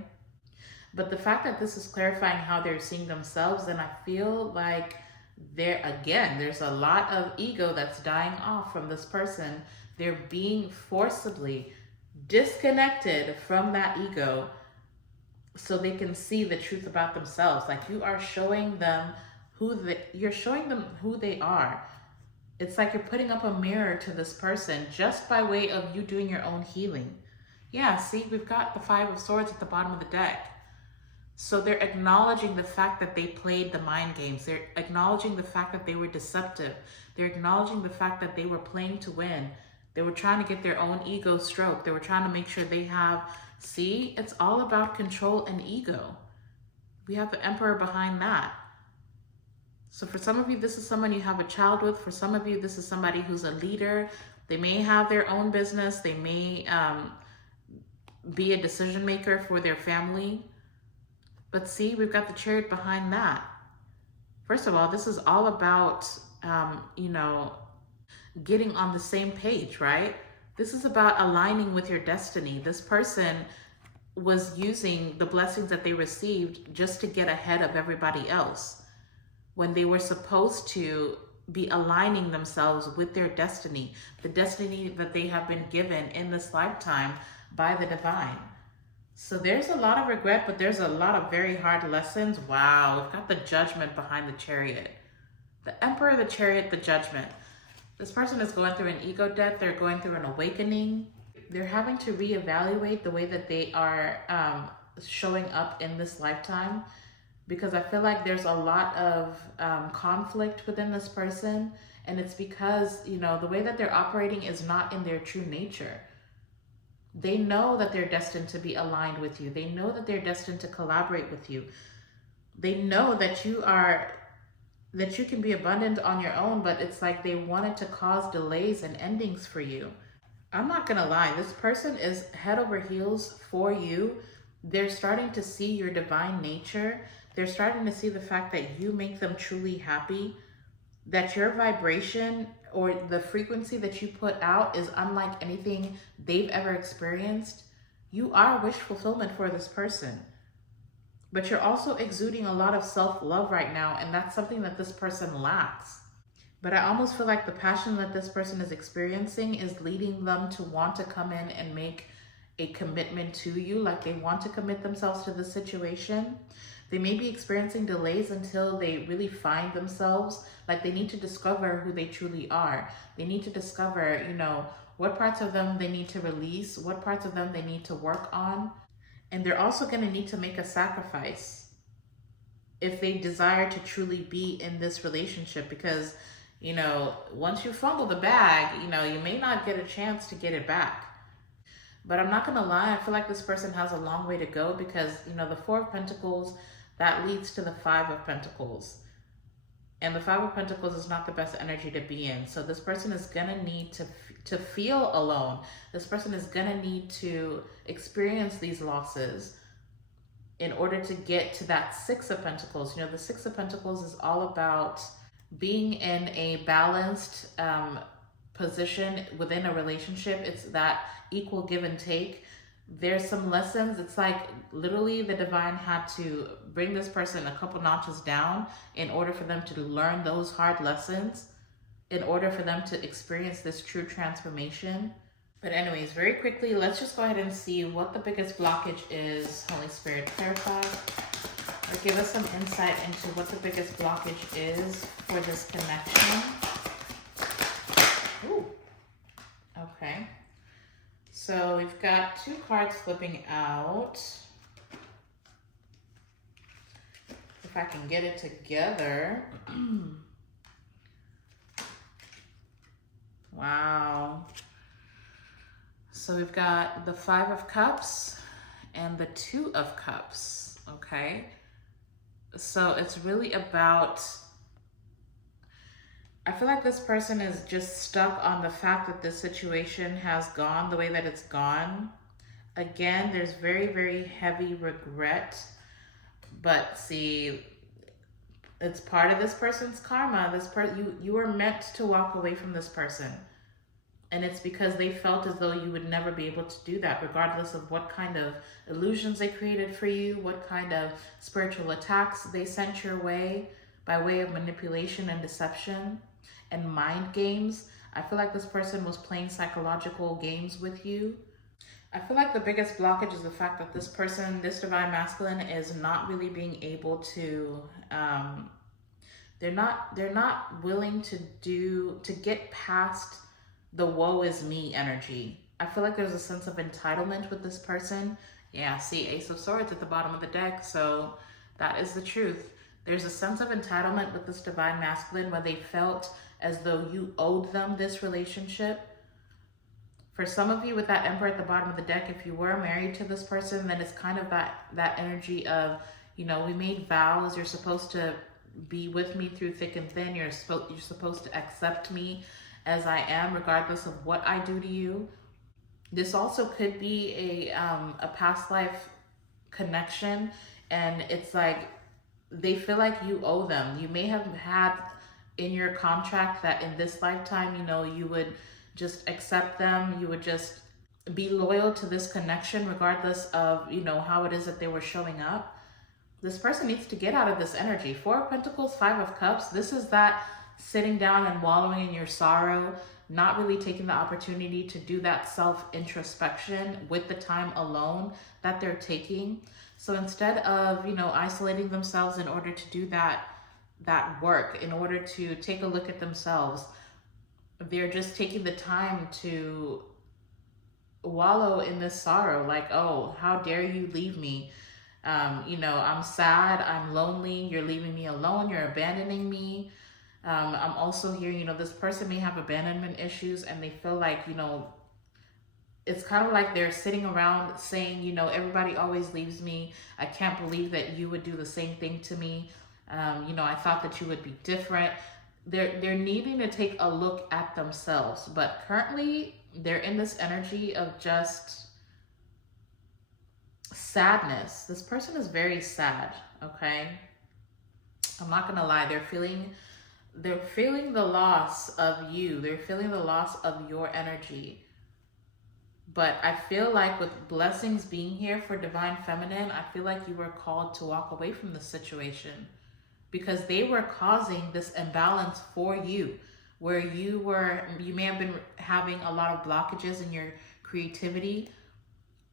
But the fact that this is clarifying how they're seeing themselves, then I feel like there's a lot of ego that's dying off from this person. They're being forcibly disconnected from that ego so they can see the truth about themselves. Like, you are showing them you're showing them who they are. It's like you're putting up a mirror to this person just by way of you doing your own healing. Yeah, see, we've got the Five of Swords at the bottom of the deck. So they're acknowledging the fact that they played the mind games. They're acknowledging the fact that they were deceptive. They're acknowledging the fact that they were playing to win. They were trying to get their own ego stroked. They were trying to make sure they have, see, it's all about control and ego. We have the Emperor behind that. So for some of you, this is someone you have a child with. For some of you, this is somebody who's a leader. They may have their own business. They may be a decision maker for their family. But see, we've got the Chariot behind that. First of all, this is all about, getting on the same page, right? This is about aligning with your destiny. This person was using the blessings that they received just to get ahead of everybody else, when they were supposed to be aligning themselves with their destiny, the destiny that they have been given in this lifetime by the divine. So there's a lot of regret, but there's a lot of very hard lessons. Wow, we've got the Judgment behind the Chariot. The Emperor, the Chariot, the Judgment. This person is going through an ego death. They're going through an awakening. They're having to reevaluate the way that they are showing up in this lifetime, because I feel like there's a lot of conflict within this person. And it's because, the way that they're operating is not in their true nature. They know that they're destined to be aligned with you. They know that they're destined to collaborate with you. They know that you can be abundant on your own, but it's like they wanted to cause delays and endings for you. I'm not gonna lie, this person is head over heels for you. They're starting to see your divine nature. They're starting to see the fact that you make them truly happy, that your vibration or the frequency that you put out is unlike anything they've ever experienced. You are wish fulfillment for this person. But you're also exuding a lot of self-love right now, and that's something that this person lacks. But I almost feel like the passion that this person is experiencing is leading them to want to come in and make a commitment to you, like they want to commit themselves to the situation. They may be experiencing delays until they really find themselves, like they need to discover who they truly are. They need to discover, you know, what parts of them they need to release, what parts of them they need to work on. And they're also going to need to make a sacrifice if they desire to truly be in this relationship, because, you know, once you fumble the bag, you know, you may not get a chance to get it back. But I'm not going to lie, I feel like this person has a long way to go, because, you know, the Four of Pentacles, that leads to the Five of Pentacles. And the Five of Pentacles is not the best energy to be in. So this person is going to need to feel alone. This person is going to need to experience these losses in order to get to that Six of Pentacles. You know, the Six of Pentacles is all about being in a balanced position within a relationship. It's that equal give and take. There's some lessons. It's like literally the divine had to bring this person a couple notches down in order for them to learn those hard lessons, in order for them to experience this true transformation. But anyways, very quickly, let's just go ahead and see what the biggest blockage is. Holy Spirit, clarify or give us some insight into what the biggest blockage is for this connection. Ooh, okay. So we've got two cards flipping out. If I can get it together. Wow. So we've got the Five of Cups and the Two of Cups, okay? So it's really about, I feel like this person is just stuck on the fact that this situation has gone the way that it's gone. Again, there's very, very heavy regret. But see, it's part of this person's karma. You were meant to walk away from this person. And it's because they felt as though you would never be able to do that, regardless of what kind of illusions they created for you, what kind of spiritual attacks they sent your way by way of manipulation and deception and mind games. I feel like this person was playing psychological games with you. I feel like the biggest blockage is the fact that this person, this divine masculine, is not really being able to, they're not willing to get past the woe is me energy. I feel like there's a sense of entitlement with this person. Yeah, see, Ace of Swords at the bottom of the deck, so that is the truth. There's a sense of entitlement with this divine masculine where they felt as though you owed them this relationship. For some of you with that Emperor at the bottom of the deck, if you were married to this person, then it's kind of that energy of, you know, we made vows, you're supposed to be with me through thick and thin, you're supposed to accept me as I am, regardless of what I do to you. This also could be a past life connection, and it's like they feel like you owe them. You may have had in your contract that in this lifetime, you know, you would just accept them, you would just be loyal to this connection regardless of, you know, how it is that they were showing up. This person needs to get out of this energy. Four of Pentacles, Five of Cups, this is that sitting down and wallowing in your sorrow, not really taking the opportunity to do that self-introspection with the time alone that they're taking. So instead of, you know, isolating themselves in order to do that work, in order to take a look at themselves, they're just taking the time to wallow in this sorrow, like, oh, how dare you leave me? You know, I'm sad, I'm lonely, you're leaving me alone, you're abandoning me. I'm also hearing, you know, this person may have abandonment issues, and they feel like, you know, it's kind of like they're sitting around saying, you know, everybody always leaves me. I can't believe that you would do the same thing to me. You know, I thought that you would be different. They're needing to take a look at themselves, but currently They're in this energy of just sadness. This person is very sad, okay? I'm not gonna lie, they're feeling the loss of you. They're feeling the loss of your energy. But I feel like with blessings being here for Divine Feminine, I feel like you were called to walk away from the situation because they were causing this imbalance for you, where you may have been having a lot of blockages in your creativity.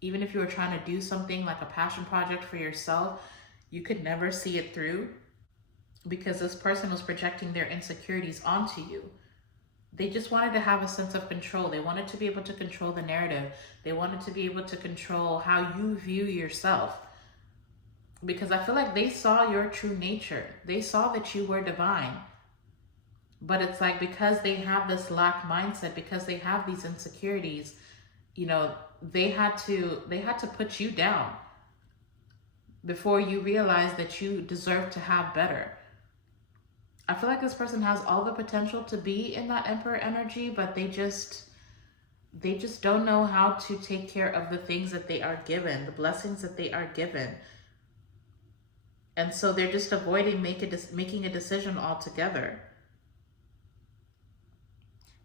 Even if you were trying to do something like a passion project for yourself, you could never see it through because this person was projecting their insecurities onto you. They just wanted to have a sense of control. They wanted to be able to control the narrative. They wanted to be able to control how you view yourself. Because I feel like they saw your true nature. They saw that you were divine. But it's like because they have this lack mindset, because they have these insecurities, you know, they had to put you down before you realize that you deserve to have better. I feel like this person has all the potential to be in that Emperor energy, but they just don't know how to take care of the things that they are given, the blessings that they are given. And so they're just avoiding making a decision altogether.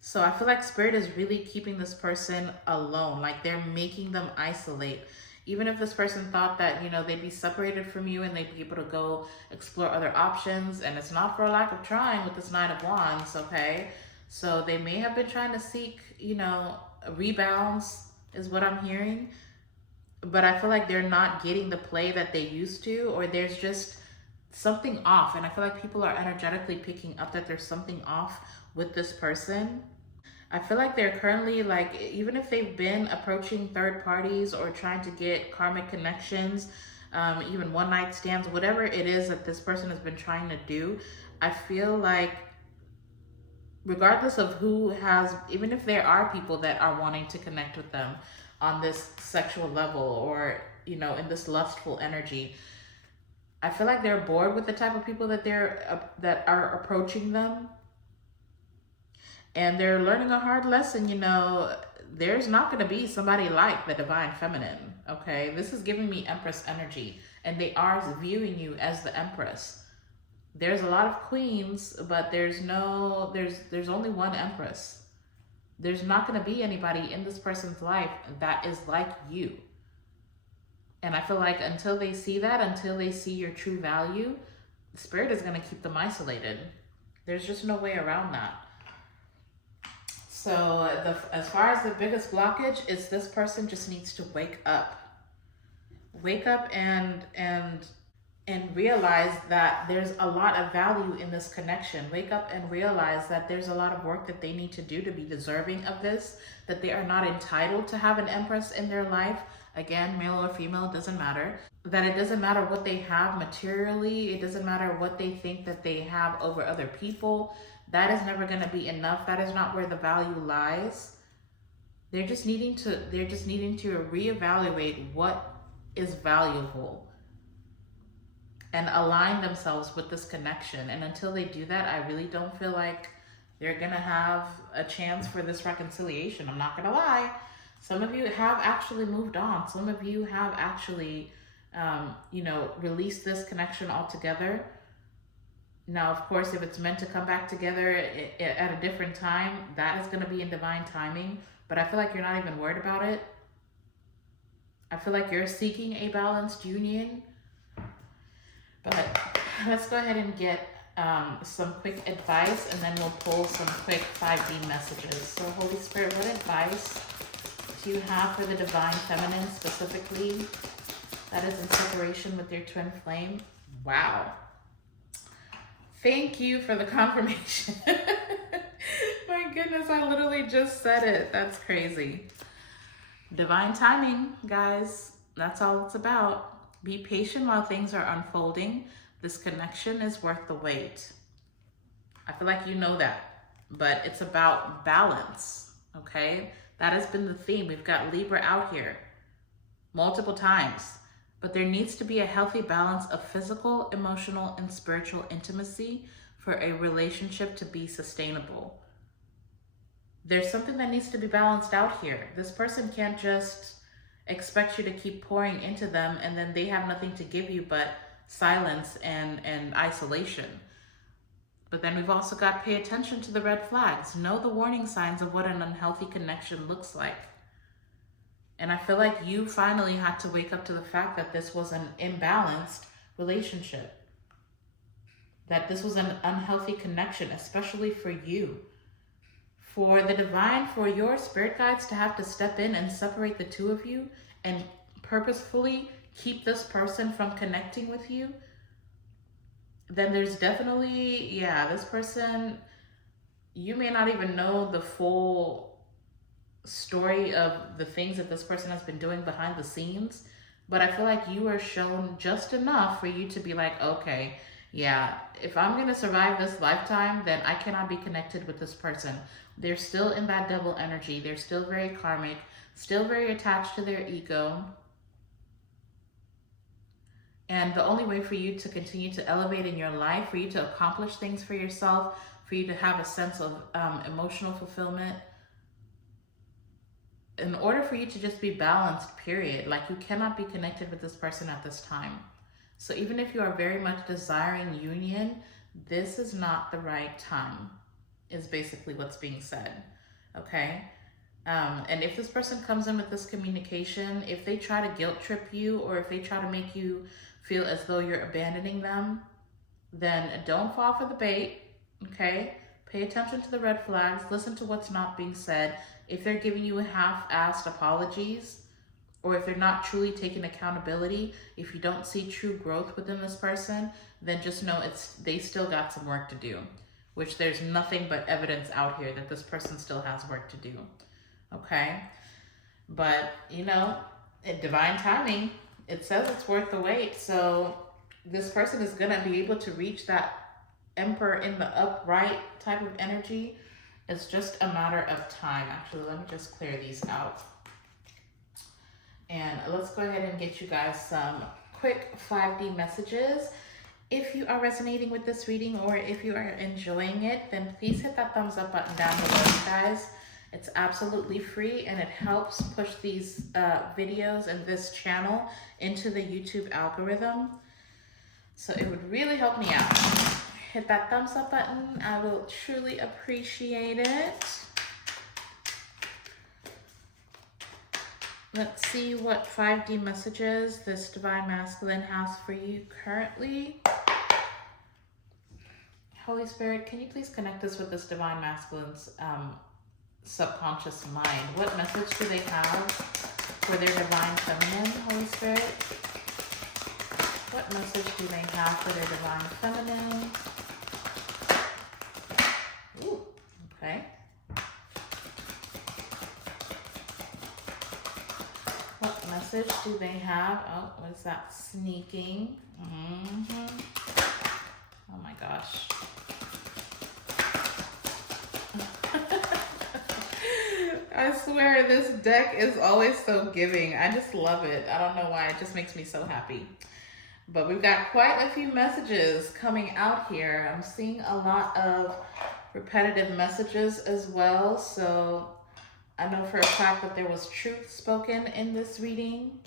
So I feel like Spirit is really keeping this person alone. Like they're making them isolate. Even if this person thought that, you know, they'd be separated from you and they'd be able to go explore other options. And it's not for a lack of trying with this Knight of Wands, okay? So they may have been trying to seek, you know, rebounds is what I'm hearing. But I feel like they're not getting the play that they used to, or there's just something off. And I feel like people are energetically picking up that there's something off with this person. I feel like they're currently, like, even if they've been approaching third parties or trying to get karmic connections, even one night stands, whatever it is that this person has been trying to do, I feel like regardless of who has, even if there are people that are wanting to connect with them on this sexual level or, you know, in this lustful energy, I feel like they're bored with the type of people that that are approaching them. And they're learning a hard lesson, you know, there's not going to be somebody like the Divine Feminine, okay? This is giving me Empress energy, and they are viewing you as the Empress. There's a lot of queens, but there's only one Empress. There's not going to be anybody in this person's life that is like you. And I feel like until they see that, until they see your true value, Spirit is going to keep them isolated. There's just no way around that. So as far as the biggest blockage is, this person just needs to wake up. Wake up and realize that there's a lot of value in this connection. Wake up and realize that there's a lot of work that they need to do to be deserving of this, that they are not entitled to have an Empress in their life. Again, male or female, doesn't matter. That it doesn't matter what they have materially. It doesn't matter what they think that they have over other people. That is never going to be enough. That is not where the value lies. They're just needing to reevaluate what is valuable and align themselves with this connection. And until they do that, I really don't feel like they're going to have a chance for this reconciliation. I'm not going to lie. Some of you have actually moved on. Some of you have actually, released this connection altogether. Now, of course, if it's meant to come back together at a different time, that is going to be in divine timing. But I feel like you're not even worried about it. I feel like you're seeking a balanced union. But let's go ahead and get some quick advice, and then we'll pull some quick 5D messages. So, Holy Spirit, what advice do you have for the Divine Feminine specifically that is in separation with your twin flame? Wow. Thank you for the confirmation. My goodness, I literally just said it. That's crazy. Divine timing, guys. That's all it's about. Be patient while things are unfolding. This connection is worth the wait. I feel like you know that, but it's about balance, okay? That has been the theme. We've got Libra out here multiple times. But there needs to be a healthy balance of physical, emotional, and spiritual intimacy for a relationship to be sustainable. there's something that needs to be balanced out here. This person can't just expect you to keep pouring into them and then they have nothing to give you but silence and isolation. But then we've also got pay attention to the red flags. Know the warning signs of what an unhealthy connection looks like. And I feel like you finally had to wake up to the fact that this was an imbalanced relationship. That this was an unhealthy connection, especially for you. For the divine, for your spirit guides to have to step in and separate the two of you and purposefully keep this person from connecting with you, then there's definitely, yeah, this person, you may not even know the full story of the things that this person has been doing behind the scenes, but I feel like you are shown just enough for you to be like, okay, yeah, if I'm going to survive this lifetime, then I cannot be connected with this person. They're still in that double energy. They're still very karmic, still very attached to their ego. And the only way for you to continue to elevate in your life, for you to accomplish things for yourself, for you to have a sense of emotional fulfillment, in order for you to just be balanced, period, like you cannot be connected with this person at this time. So even if you are very much desiring union, this is not the right time, is basically what's being said, okay? And if this person comes in with this communication, if they try to guilt trip you or if they try to make you feel as though you're abandoning them, then don't fall for the bait, okay? Pay attention to the red flags, listen to what's not being said. If they're giving you half-assed apologies, or if they're not truly taking accountability, if you don't see true growth within this person, then just know they still got some work to do, which there's nothing but evidence out here that this person still has work to do, okay? But, you know, in divine timing, it says it's worth the wait. So this person is gonna be able to reach that Emperor in the upright type of energy. It's just a matter of time. Actually, let me just clear these out. And let's go ahead and get you guys some quick 5D messages. If you are resonating with this reading or if you are enjoying it, then please hit that thumbs up button down below, guys. It's absolutely free and it helps push these videos and this channel into the YouTube algorithm. So it would really help me out. Hit that thumbs up button. I will truly appreciate it. Let's see what 5D messages this Divine Masculine has for you currently. Holy Spirit, can you please connect us with this Divine Masculine's subconscious mind? What message do they have for their Divine Feminine, Holy Spirit? What message do they have for their Divine Feminine? Ooh, okay. What message do they have? Oh, what is that? Sneaking. Oh my gosh. I swear this deck is always so giving. I just love it. I don't know why. It just makes me so happy. But we've got quite a few messages coming out here. I'm seeing a lot of repetitive messages as well. So I know for a fact that there was truth spoken in this reading.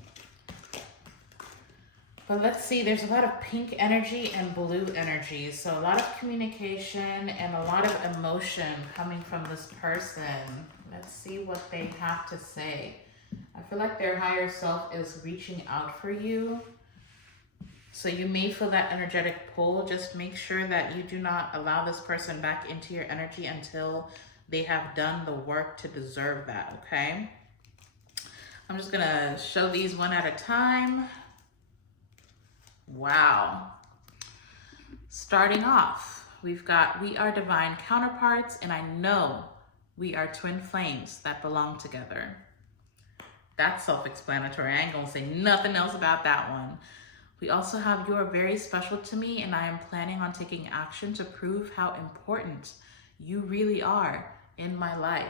But let's see, there's a lot of pink energy and blue energy. So a lot of communication and a lot of emotion coming from this person. Let's see what they have to say. I feel like their higher self is reaching out for you. So you may feel that energetic pull. Just make sure that you do not allow this person back into your energy until they have done the work to deserve that, okay? I'm just gonna show these one at a time. Wow. Starting off, we've got, we are divine counterparts, and I know we are twin flames that belong together. That's self-explanatory. I ain't gonna say nothing else about that one. We also have, you are very special to me, and I am planning on taking action to prove how important you really are in my life.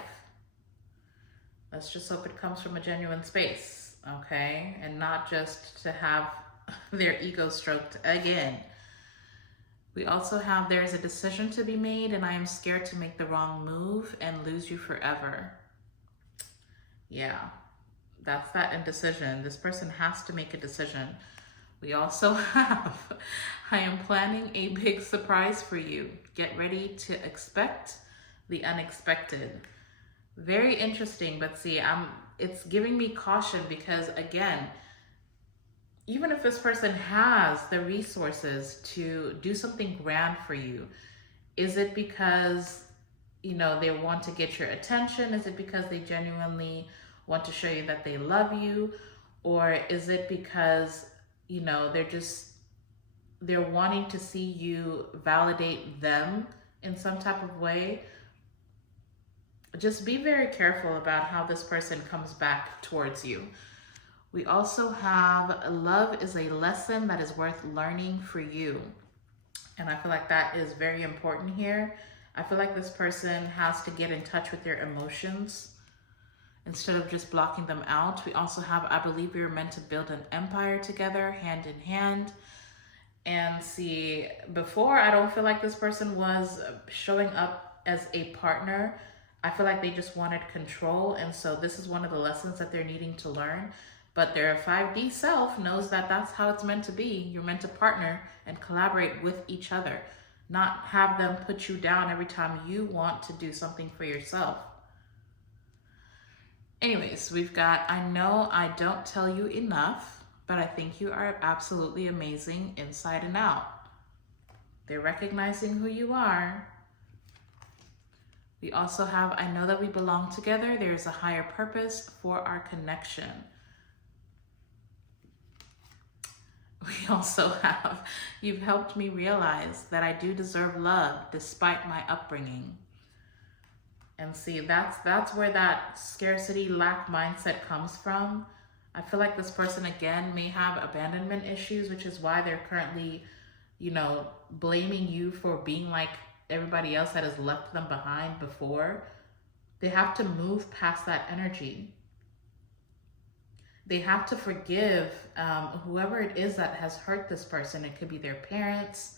Let's just hope it comes from a genuine space, okay? And not just to have their ego stroked again. We also have there's a decision to be made and I am scared to make the wrong move and lose you forever. Yeah, that's that indecision. This person has to make a decision. We also have, I am planning a big surprise for you. Get ready to expect the unexpected. Very interesting, but see, it's giving me caution because again, even if this person has the resources to do something grand for you, is it because, they want to get your attention? Is it because they genuinely want to show you that they love you? Or is it because, they're wanting to see you validate them in some type of way? Just be very careful about how this person comes back towards you. We also have love is a lesson that is worth learning for you. And I feel like that is very important here. I feel like this person has to get in touch with their emotions instead of just blocking them out. We also have, I believe we were meant to build an empire together, hand in hand. And see, before, I don't feel like this person was showing up as a partner. I feel like they just wanted control. And so this is one of the lessons that they're needing to learn. But their 5D self knows that that's how it's meant to be. You're meant to partner and collaborate with each other, not have them put you down every time you want to do something for yourself. Anyways, we've got, I know I don't tell you enough, but I think you are absolutely amazing inside and out. They're recognizing who you are. We also have, I know that we belong together. There's a higher purpose for our connection. We also have, you've helped me realize that I do deserve love despite my upbringing. And see, that's where that scarcity, lack mindset comes from. I feel like this person, again, may have abandonment issues, which is why they're currently, blaming you for being like everybody else that has left them behind before. They have to move past that energy. They have to forgive whoever it is that has hurt this person. It could be their parents.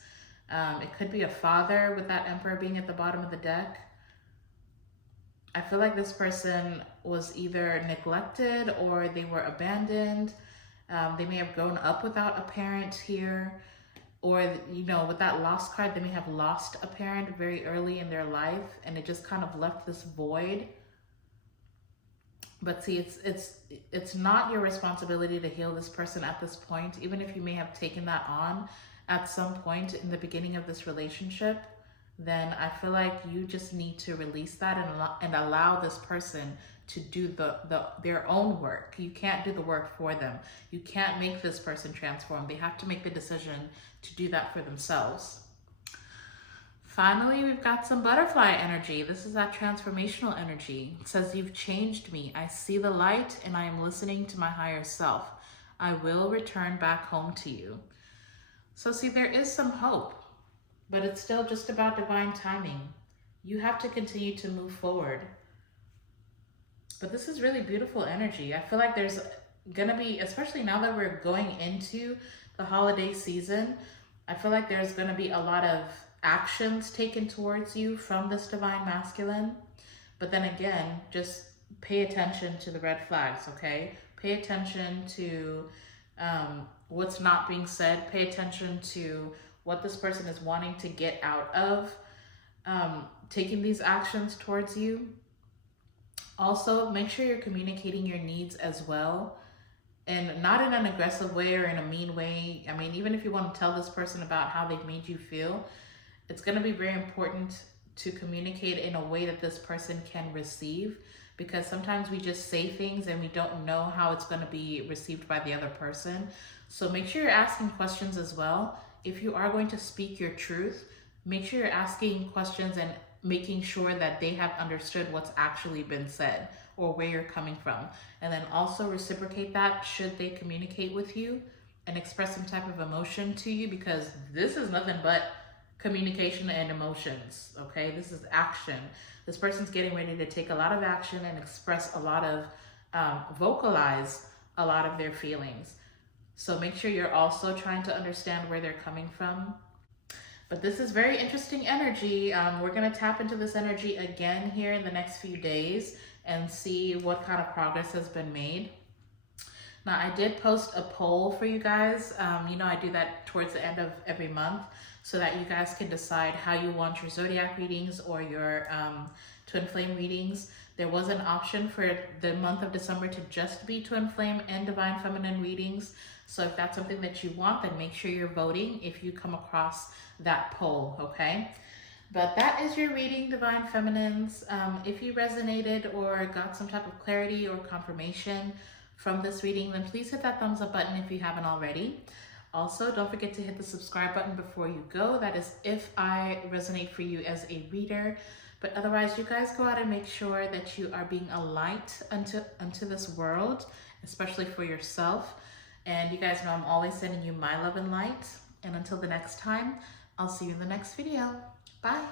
It could be a father with that Emperor being at the bottom of the deck. I feel like this person was either neglected or they were abandoned. They may have grown up without a parent here. Or, with that lost card, they may have lost a parent very early in their life. And it just kind of left this void. But see, it's not your responsibility to heal this person at this point, even if you may have taken that on at some point in the beginning of this relationship. Then I feel like you just need to release that and allow this person to do their own work. You can't do the work for them. You can't make this person transform. They have to make the decision to do that for themselves. Finally, we've got some butterfly energy. This is that transformational energy. It says, you've changed me. I see the light and I am listening to my higher self. I will return back home to you. So see, there is some hope, but it's still just about divine timing. You have to continue to move forward. But this is really beautiful energy. I feel like there's gonna be, especially now that we're going into the holiday season, I feel like there's gonna be a lot of actions taken towards you from this divine masculine. But then again, just pay attention to the red flags, okay? Pay attention to what's not being said. Pay attention to what this person is wanting to get out of taking these actions towards you. Also, make sure you're communicating your needs as well, and not in an aggressive way or in a mean way. I mean, even if you want to tell this person about how they've made you feel, it's going to be very important to communicate in a way that this person can receive, because sometimes we just say things and we don't know how it's going to be received by the other person. So make sure you're asking questions as well. If you are going to speak your truth, make sure you're asking questions and making sure that they have understood what's actually been said or where you're coming from. And then also reciprocate that should they communicate with you and express some type of emotion to you, because this is nothing but communication and emotions, okay? This is action. This person's getting ready to take a lot of action and express a lot of, vocalize a lot of their feelings. So make sure you're also trying to understand where they're coming from. But this is very interesting energy. We're going to tap into this energy again here in the next few days and see what kind of progress has been made. Now, I did post a poll for you guys. You know, I do that towards the end of every month so that you guys can decide how you want your zodiac readings or your twin flame readings. There was an option for the month of December to just be twin flame and divine feminine readings. So if that's something that you want, then make sure you're voting if you come across that poll, okay? But that is your reading, Divine Feminines. If you resonated or got some type of clarity or confirmation from this reading, then please hit that thumbs up button if you haven't already. Also, don't forget to hit the subscribe button before you go. That is if I resonate for you as a reader. But otherwise, you guys go out and make sure that you are being a light unto this world, especially for yourself. And you guys know I'm always sending you my love and light. And until the next time, I'll see you in the next video. Bye.